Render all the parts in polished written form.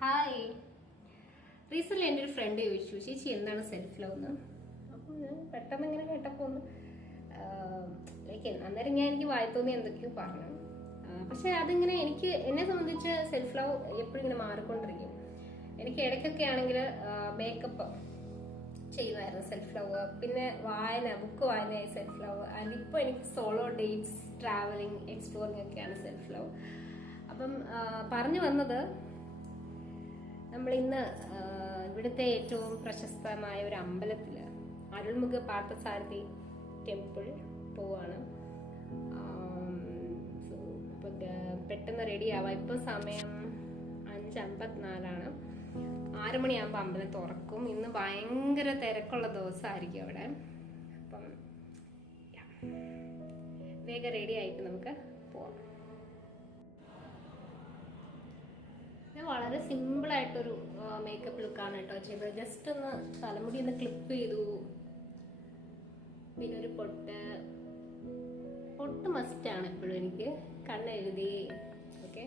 Hi. Recently എൻ്റെ ഒരു front ചോദിച്ചു, ചേച്ചി എന്താണ് സെൽഫ് ലവ് എന്ന്. അപ്പോൾ ഞാൻ പെട്ടെന്ന് ഇങ്ങനെ കേട്ടപ്പോൾ ഒന്ന് ലൈക്ക് അന്നേരം എനിക്ക് വായി തോന്നി എന്തൊക്കെയോ പറഞ്ഞു. പക്ഷെ അതിങ്ങനെ എന്നെ സംബന്ധിച്ച് സെൽഫ് ലവ് എപ്പോഴും ഇങ്ങനെ മാറിക്കൊണ്ടിരിക്കും. എനിക്ക് ഇടയ്ക്കൊക്കെ ആണെങ്കിൽ മേക്കപ്പ് ചെയ്യുമായിരുന്നു സെൽഫ് ലവ്, പിന്നെ ബുക്ക് വായനയായി സെൽഫ് ലവ്, ആൻഡ് ഇപ്പോൾ എനിക്ക് സോളോ ഡേറ്റ്സ്, ട്രാവലിംഗ്, എക്സ്പ്ലോറിംഗ് ഒക്കെയാണ് സെൽഫ് ലവ്. അപ്പം പറഞ്ഞു വന്നത്, നമ്മളിന്ന് ഇവിടുത്തെ ഏറ്റവും പ്രശസ്തമായ ഒരു അമ്പലത്തിൽ അരുൾമുഖ പാർത്ഥസാരഥി ടെമ്പിൾ പോവാണ്. അപ്പോൾ പെട്ടെന്ന് റെഡി ആവാം. ഇപ്പോൾ സമയം 5:54, 6 മണിയാകുമ്പോൾ അമ്പലം തുറക്കും. ഇന്ന് ഭയങ്കര തിരക്കുള്ള ദിവസമായിരിക്കും അവിടെ. അപ്പം വേഗം റെഡി ആയിട്ട് നമുക്ക് പോവാം. വളരെ സിമ്പിളായിട്ടൊരു മേക്കപ്പ് ലുക്കാണ് കേട്ടോ ചെയ്തത്. ജസ്റ്റ് ഒന്ന് തലമുടി ഒന്ന് ക്ലിപ്പ് ചെയ്തു, പിന്നെ ഒരു പൊട്ട് മസ്റ്റാണ് എപ്പോഴും എനിക്ക്, കണ്ണെഴുതി. ഓക്കെ.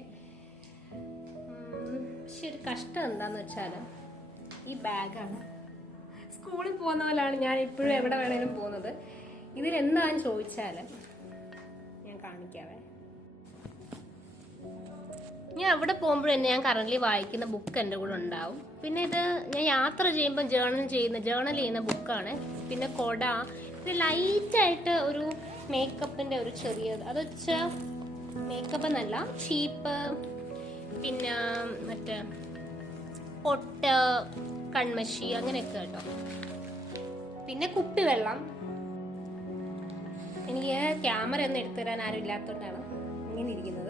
പക്ഷെ ഒരു കഷ്ടം എന്താന്ന് വെച്ചാൽ ഈ ബാഗാണ്. സ്കൂളിൽ പോകുന്ന പോലെയാണ് ഞാൻ ഇപ്പോഴും എവിടെ വേണേലും പോകുന്നത്. ഇതിലെന്താന്ന് ചോദിച്ചാൽ ഞാൻ കാണിക്കാവേ. ഞാൻ എവിടെ പോകുമ്പോഴും തന്നെ ഞാൻ കറന്റ് വായിക്കുന്ന ബുക്ക് എൻ്റെ കൂടെ ഉണ്ടാവും. പിന്നെ ഇത് ഞാൻ യാത്ര ചെയ്യുമ്പോൾ ജേണൽ ചെയ്യുന്ന ബുക്കാണ്. പിന്നെ കൊട, പിന്നെ ലൈറ്റായിട്ട് ഒരു മേക്കപ്പിൻ്റെ ഒരു ചെറിയത്, അത് വെച്ചാൽ മേക്കപ്പ് എന്നല്ല, ചീപ്പ്, പിന്നെ മറ്റേ പൊട്ട്, കൺമഷി, അങ്ങനെയൊക്കെ കേട്ടോ. പിന്നെ കുപ്പിവെള്ളം. എനിക്ക് ക്യാമറ ഒന്നും എടുത്തു തരാൻ ആരും ഇല്ലാത്തതുകൊണ്ടാണ് ഇങ്ങനെ ഇരിക്കുന്നത്.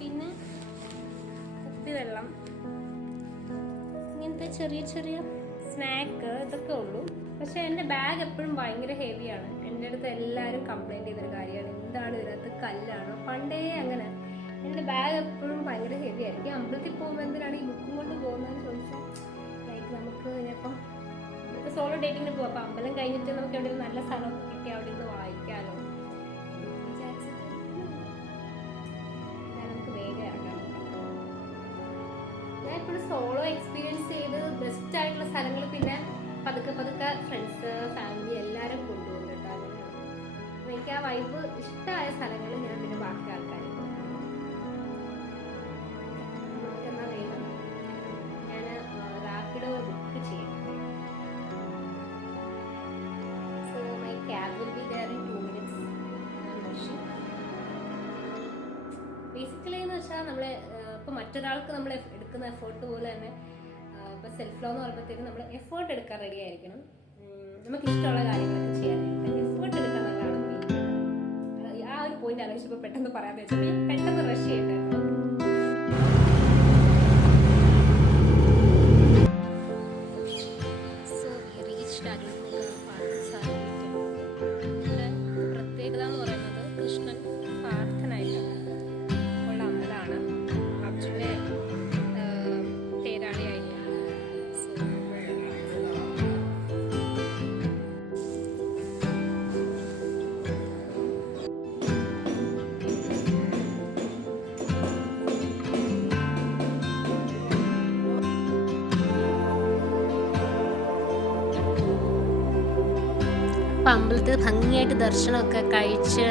പിന്നെ കുപ്പിവെള്ളം, ഇങ്ങനത്തെ ചെറിയ ചെറിയ സ്നാക്ക്, ഇതൊക്കെ ഉള്ളൂ. പക്ഷെ എൻ്റെ ബാഗ് എപ്പോഴും ഭയങ്കര ഹെവിയാണ്. എൻ്റെ അടുത്ത് എല്ലാവരും കംപ്ലൈൻറ്റ് ചെയ്തൊരു കാര്യമാണ്, എന്താണ് ഇതിനകത്ത് കല്ലാണോ. പണ്ടേ അങ്ങനെ എൻ്റെ ബാഗ് എപ്പോഴും ഭയങ്കര ഹെവി ആയിരിക്കും. അമ്പലത്തിൽ പോകുമ്പോൾ എന്തിനാണ് ഈ ബുക്കും കൊണ്ട് പോകുന്നതെന്ന് ചോദിച്ചാൽ, ലൈക്ക് നമുക്ക് ഇപ്പം സോളോ ഡേറ്റിങ്ങിന് പോകാം. അപ്പം അമ്പലം കഴിഞ്ഞിട്ട് നമുക്ക് എവിടെയെങ്കിലും നല്ല സ്ഥലമൊക്കെ കിട്ടി അവിടെ നിന്ന് വായിക്കാമല്ലോ. ഞാൻ എപ്പോഴും സോളോ എക്സ്പീരിയൻസ് ചെയ്ത് ബെസ്റ്റ് ആയിട്ടുള്ള സ്ഥലങ്ങൾ പിന്നെ പതുക്കെ ഫ്രണ്ട്സ്, ഫാമിലി എല്ലാവരും കൊണ്ടുപോകും കേട്ടോ. അപ്പം എനിക്ക് ആ വൈബ് ഇഷ്ടമായ സ്ഥലങ്ങൾ ഞാൻ പിന്നെ ബാക്കി ആൾക്കാർ നമുക്കെന്നാ വേഗം ഞാൻ റാപ്പിഡോ ബുക്ക് ചെയ്യട്ടെ. So my cab will be there in 2 minutes. Basically എന്ന് വെച്ചാൽ നമ്മളെ ഇപ്പം മറ്റൊരാൾക്ക് നമ്മൾ എടുക്കുന്ന എഫേർട്ട് പോലെ തന്നെ ഇപ്പം സെൽഫ് ലവ് എന്ന് പറയുമ്പോഴത്തേക്കും നമ്മൾ എഫേർട്ട് എടുക്കാൻ റെഡി ആയിരിക്കണം. നമുക്ക് ഇഷ്ടമുള്ള കാര്യങ്ങളൊക്കെ ചെയ്യാനായിട്ട് എഫേർട്ട് എടുക്കാൻ നല്ലതാണ്. ആ ഒരു പോയിന്റ് ആലോചിച്ചപ്പോൾ പെട്ടെന്ന് പറയാമെന്ന് വെച്ചാൽ ഞാൻ പെട്ടെന്ന് റഷ് ചെയ്യട്ടായിരുന്നു. So reached Arulmigu Parthasarathy temple. ഇവിടെ പ്രത്യേകത എന്ന് പറയുന്നത് കൃഷ്ണൻ പാർത്ഥനായിട്ടാണ് ഉള്ള അമ്പലമാണ്. അർജുനെ തേരാളിയായിട്ട്. അപ്പം അമ്പലത്തിൽ ഭംഗിയായിട്ട് ദർശനമൊക്കെ കഴിച്ച്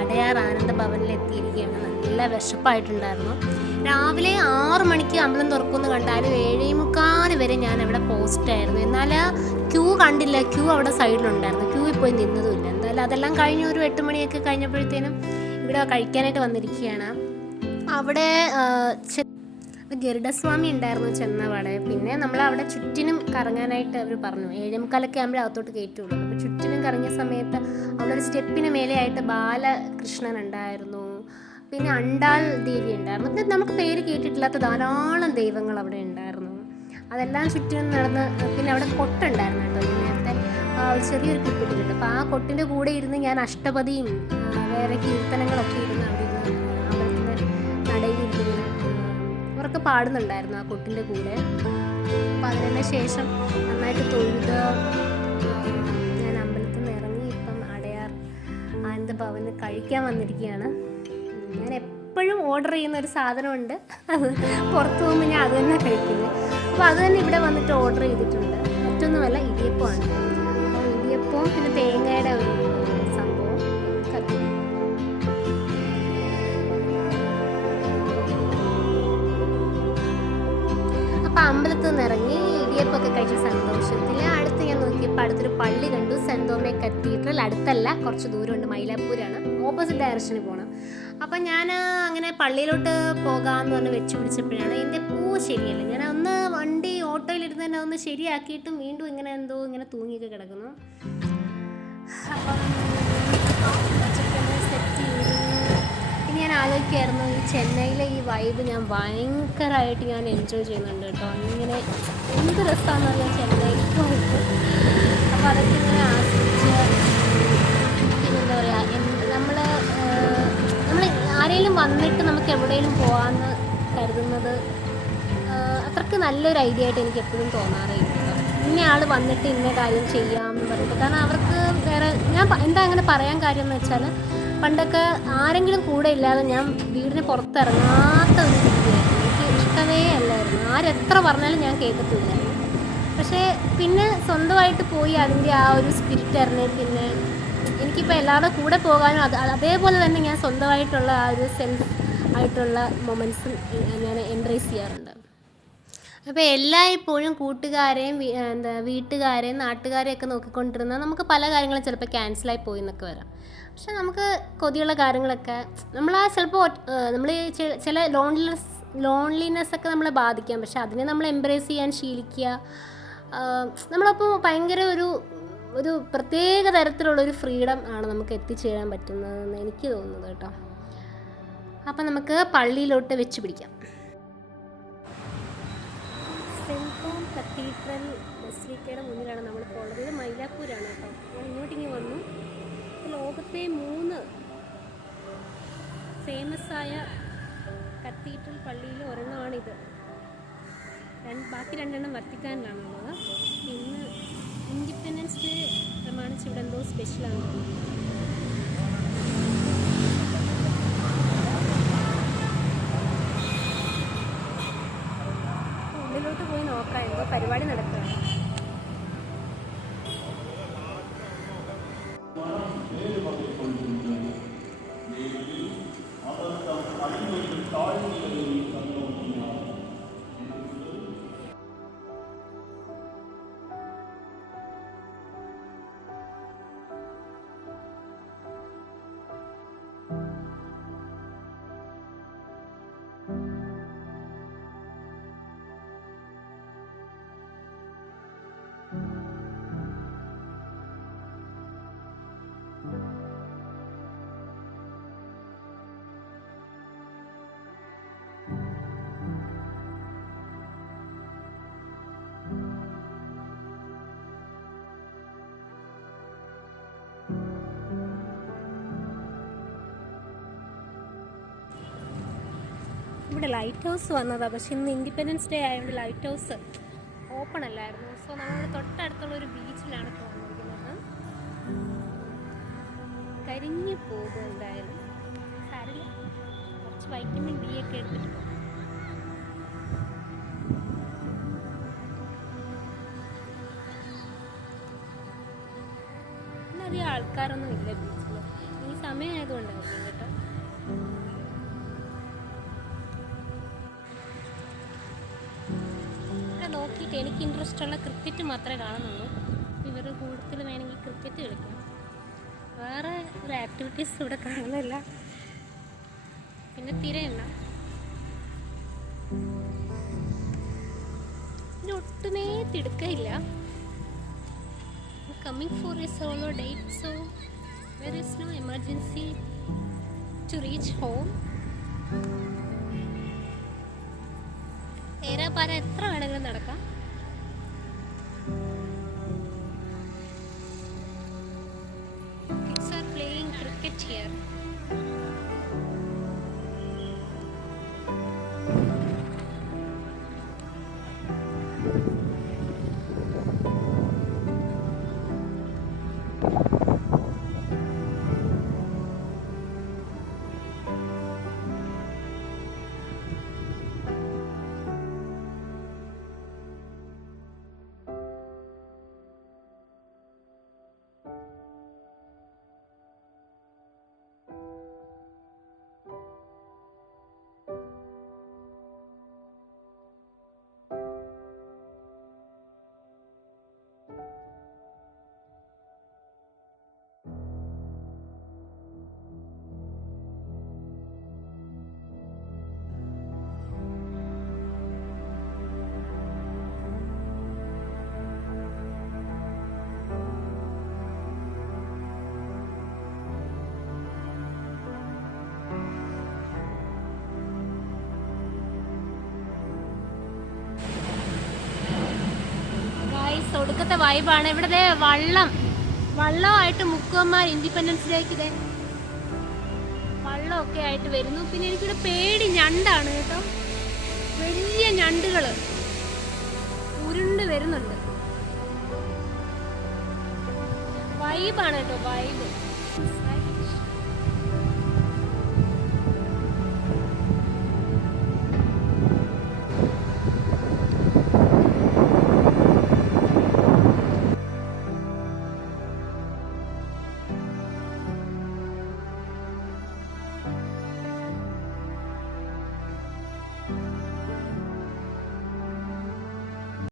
അടയാർ ആനന്ദ ഭവനിൽ എത്തിയിരിക്കുകയാണ്. നല്ല വിശപ്പായിട്ടുണ്ടായിരുന്നു. രാവിലെ 6 മണിക്ക് അമ്പലം തുറക്കുമെന്ന് കണ്ടാലും 7:45 വരെ ഞാൻ അവിടെ പോസ്റ്റായിരുന്നു. എന്നാൽ ക്യൂ കണ്ടില്ല. ക്യൂ അവിടെ സൈഡിലുണ്ടായിരുന്നു. ക്യൂവിൽ പോയി നിന്നതുമില്ല. എന്തായാലും അതെല്ലാം കഴിഞ്ഞ് ഒരു 8 മണിയൊക്കെ കഴിഞ്ഞപ്പോഴത്തേനും ഇവിടെ കഴിക്കാനായിട്ട് വന്നിരിക്കുകയാണ്. അവിടെ ഗരുഡസ്വാമി ഉണ്ടായിരുന്നു ചെന്നപാടെ. പിന്നെ നമ്മൾ അവിടെ ചുറ്റിനും കറങ്ങാനായിട്ട് അവർ പറഞ്ഞു. 7:45 ആകുമ്പോഴേ അകത്തോട്ട് കയറ്റുള്ളൂ. അപ്പോൾ ചുറ്റിനും കറങ്ങിയ സമയത്ത് അവിടെ ഒരു സ്റ്റെപ്പിന് മേലെയായിട്ട് ബാലകൃഷ്ണൻ ഉണ്ടായിരുന്നു, പിന്നെ അണ്ടാൾ ദേവി ഉണ്ടായിരുന്നു. പിന്നെ നമുക്ക് പേര് കേട്ടിട്ടില്ലാത്ത ധാരാളം ദൈവങ്ങൾ അവിടെ ഉണ്ടായിരുന്നു. അതെല്ലാം ചുറ്റിനും നടന്ന്. പിന്നെ അവിടെ കൊട്ടുണ്ടായിരുന്നു കേട്ടോ. നേരത്തെ ചെറിയൊരു ക്ലിപ്പ് ഇട്ടിട്ടുണ്ട്. അപ്പോൾ ആ കൊട്ടിൻ്റെ കൂടെ ഇരുന്ന് ഞാൻ അഷ്ടപതിയും വേറെ കീർത്തനങ്ങളൊക്കെ ഇരുന്ന് അവിടെ ഇരുന്ന് അമ്പലത്തിൻ്റെ നടയിലിരിക്കുന്ന അവരൊക്കെ പാടുന്നുണ്ടായിരുന്നു ആ കൊട്ടിൻ്റെ കൂടെ. അപ്പോൾ അതിന് ശേഷം നന്നായിട്ട് തൊഴുത് ഞാൻ അമ്പലത്തിൽ നിന്ന് ഇറങ്ങി ഇപ്പം അടയാർ ആനന്ദ ഭവനിൽ കഴിക്കാൻ വന്നിരിക്കുകയാണ്. ഞാൻ എപ്പോഴും ഓർഡർ ചെയ്യുന്ന ഒരു സാധനമുണ്ട്, അത് പുറത്ത് പോകുമ്പോൾ ഞാൻ അത് തന്നെ കഴിക്കുന്നത്. അപ്പോൾ അത് തന്നെ ഇവിടെ വന്നിട്ട് ഓർഡർ ചെയ്തിട്ടുണ്ട്. മറ്റൊന്നുമല്ല, ഇടിയപ്പമാണ്. അപ്പോൾ ഇടിയപ്പവും പിന്നെ തേങ്ങയുടെ ഒരു സംഭവം കത്തി. അപ്പോൾ അമ്പലത്തിൽ നിന്ന് ഇറങ്ങി ഇടിയപ്പമൊക്കെ കഴിച്ച സന്തോഷത്തിൽ അടുത്ത് ഞാൻ നോക്കിയപ്പോൾ അടുത്തൊരു പള്ളി കണ്ടു. Saint Thome cathedral. അടുത്തല്ല, കുറച്ച് ദൂരമുണ്ട്, മൈലാപ്പൂരാണ്, ഓപ്പോസിറ്റ് ഡയറക്ഷനിൽ പോകണം. അപ്പം ഞാൻ അങ്ങനെ പള്ളിയിലോട്ട് പോകാമെന്ന് പറഞ്ഞ് വെച്ച് പിടിച്ചപ്പോഴാണ് എൻ്റെ ശരിയല്ല. ഞാൻ ഒന്ന് വണ്ടി ഓട്ടോയിലിരുന്ന് തന്നെ ഒന്ന് ശരിയാക്കിയിട്ടും വീണ്ടും ഇങ്ങനെ എന്തോ ഇങ്ങനെ തൂങ്ങിയൊക്കെ കിടക്കുന്നു. അപ്പം സെറ്റ് ചെയ്തു. ഇനി ഞാൻ ആലോചിക്കുമായിരുന്നു, ഈ ചെന്നൈയിലെ ഈ വൈബ് ഞാൻ ഭയങ്കരമായിട്ട് ഞാൻ എൻജോയ് ചെയ്യുന്നുണ്ട് കേട്ടോ. ഇങ്ങനെ എന്ത് രസമാണെന്ന് പറഞ്ഞാൽ ചെന്നൈയിൽ പോയിട്ട്. അപ്പോൾ അതൊക്കെ ഇങ്ങനെ ആസ്വദിച്ച് എന്താ പറയുക, നമ്മൾ ആരെങ്കിലും വന്നിട്ട് നമുക്ക് എവിടെയെങ്കിലും പോകാമെന്ന് കരുതുന്നത് അത്രയ്ക്ക് നല്ലൊരു ഐഡിയ ആയിട്ട് എനിക്ക് എപ്പോഴും തോന്നാറില്ല. ഇന്ന ആൾ വന്നിട്ട് ഇന്ന കാര്യം ചെയ്യാമെന്ന് പറഞ്ഞിട്ട്. കാരണം അവർക്ക് വേറെ, ഞാൻ എന്താ അങ്ങനെ പറയാൻ കാര്യം എന്ന് വെച്ചാൽ, പണ്ടൊക്കെ ആരെങ്കിലും കൂടെ ഇല്ലാതെ ഞാൻ വീടിന് പുറത്തിറങ്ങാത്ത ഒരു രീതിയായിരുന്നു. എനിക്ക് ഇഷ്ടമേ അല്ലായിരുന്നു. ആരെത്ര പറഞ്ഞാലും ഞാൻ കേൾക്കത്തില്ലായിരുന്നു. പക്ഷേ പിന്നെ സ്വന്തമായിട്ട് പോയി അതിൻ്റെ ആ ഒരു സ്പിരിറ്റ് അറിഞ്ഞ് പിന്നെ എനിക്കിപ്പോൾ എല്ലാവരുടെ കൂടെ പോകാനും അതേപോലെ തന്നെ ഞാൻ സ്വന്തമായിട്ടുള്ള ആ ഒരു സെൽഫ് ആയിട്ടുള്ള മൊമെൻറ്റ്സും ഞാൻ എംബ്രേസ് ചെയ്യാറുണ്ട്. അപ്പോൾ എല്ലായ്പ്പോഴും കൂട്ടുകാരെയും വീട്ടുകാരെയും നാട്ടുകാരെയൊക്കെ നോക്കിക്കൊണ്ടിരുന്നാൽ നമുക്ക് പല കാര്യങ്ങളും ചിലപ്പോൾ ക്യാൻസലായി പോയി എന്നൊക്കെ വരാം. പക്ഷെ നമുക്ക് കൊതിയുള്ള കാര്യങ്ങളൊക്കെ നമ്മൾ ചിലപ്പോൾ നമ്മൾ ചില ലോൺലിനെസ്സൊക്കെ നമ്മളെ ബാധിക്കാം. പക്ഷെ അതിനെ നമ്മൾ എംബ്രേസ് ചെയ്യാൻ ശീലിക്കുക. നമ്മളപ്പോൾ ഭയങ്കര ഒരു പ്രത്യേക തരത്തിലുള്ളൊരു ഫ്രീഡം ആണ് നമുക്ക് എത്തിച്ചേരാൻ പറ്റുന്നതെന്ന് എനിക്ക് തോന്നുന്നത് കേട്ടോ. അപ്പം നമുക്ക് പള്ളിയിലോട്ട് വെച്ച് പിടിക്കാം. സെൻറ് തോം കത്തീഡ്രൽ ബസിലിക്കയുടെ മുന്നിലാണ് നമ്മളിപ്പോൾ ഉള്ളത്. ഇത് മൈലാപ്പൂരാണ് കേട്ടോ. ഞാൻ ഇങ്ങോട്ടിങ്ങി വന്നു. ലോകത്തെ 3 ഫേമസായ കത്തീഡ്രൽ പള്ളിയിൽ ഒരെണ്ണമാണിത്. ബാക്കി 2 വത്തിക്കാനിലാണുള്ളത്. ഇന്ന് ഇൻഡിപെൻഡൻസ് ഡേ പ്രമാണിച്ച് ഇവിടെ എന്തോ സ്പെഷ്യലാണ്. ഉള്ളിലോട്ട് പോയി നോക്കാം, എന്തോ പരിപാടി നടക്കുകയാണ്. ഇവിടെ ലൈറ്റ് ഹൗസ് വന്നതാണ്. പക്ഷെ ഇന്ന് ഇൻഡിപെൻഡൻസ് ഡേ ആയതുകൊണ്ട് ലൈറ്റ് ഹൗസ് ഓപ്പൺ അല്ലായിരുന്നു. സോ നമ്മൾ തൊട്ടടുത്തുള്ളൊരു ബീച്ചിലാണ് പോകുന്നത്. കരിഞ്ഞു പോകും എന്തായാലും സാരില്ല. കുറച്ച് വൈറ്റമിൻ ഡി ഒക്കെ എടുത്തിട്ട് പോകും. ഇന്നധികം ആൾക്കാരൊന്നും ഇല്ല ബീച്ചിൽ. ഈ സമയമായതുകൊണ്ടായിരിക്കും കേട്ടോ. നോക്കിയിട്ട് എനിക്ക് ഇൻട്രസ്റ്റ് ഉള്ള ക്രിക്കറ്റ് മാത്രമേ കാണുന്നുള്ളൂ. ഇവർ കൂടുതൽ വേണമെങ്കിൽ ക്രിക്കറ്റ് കളിക്കാം. വേറെ ഒരു ആക്ടിവിറ്റീസ് ഇവിടെ കാണുന്നില്ല. പിന്നെ തിരയണ്ട, ഇതിന് ഒട്ടുമേ തിടുക്കയില്ല. Coming for a solo date, so there is no emergency to reach home. ഏരാപാര എത്ര വേണമെങ്കിലും നടക്കാം. Kids are playing cricket here. Guys ഒടുക്കത്തെ വൈബാണ്. ഇവിടെ ദേ വള്ളമായിട്ട് മുക്കുവന്മാർ ഇൻഡിപെൻഡൻസ് ഡേക്ക് ഇതേ വള്ളമൊക്കെ ആയിട്ട് വരുന്നു. പിന്നെ എനിക്കിവിടെ പേടി ഞണ്ടാണ് കേട്ടോ, വലിയ ഞണ്ടുകൾ ഉരുണ്ട് വരുന്നുണ്ട്. വൈബാണ് കേട്ടോ, വൈബ്.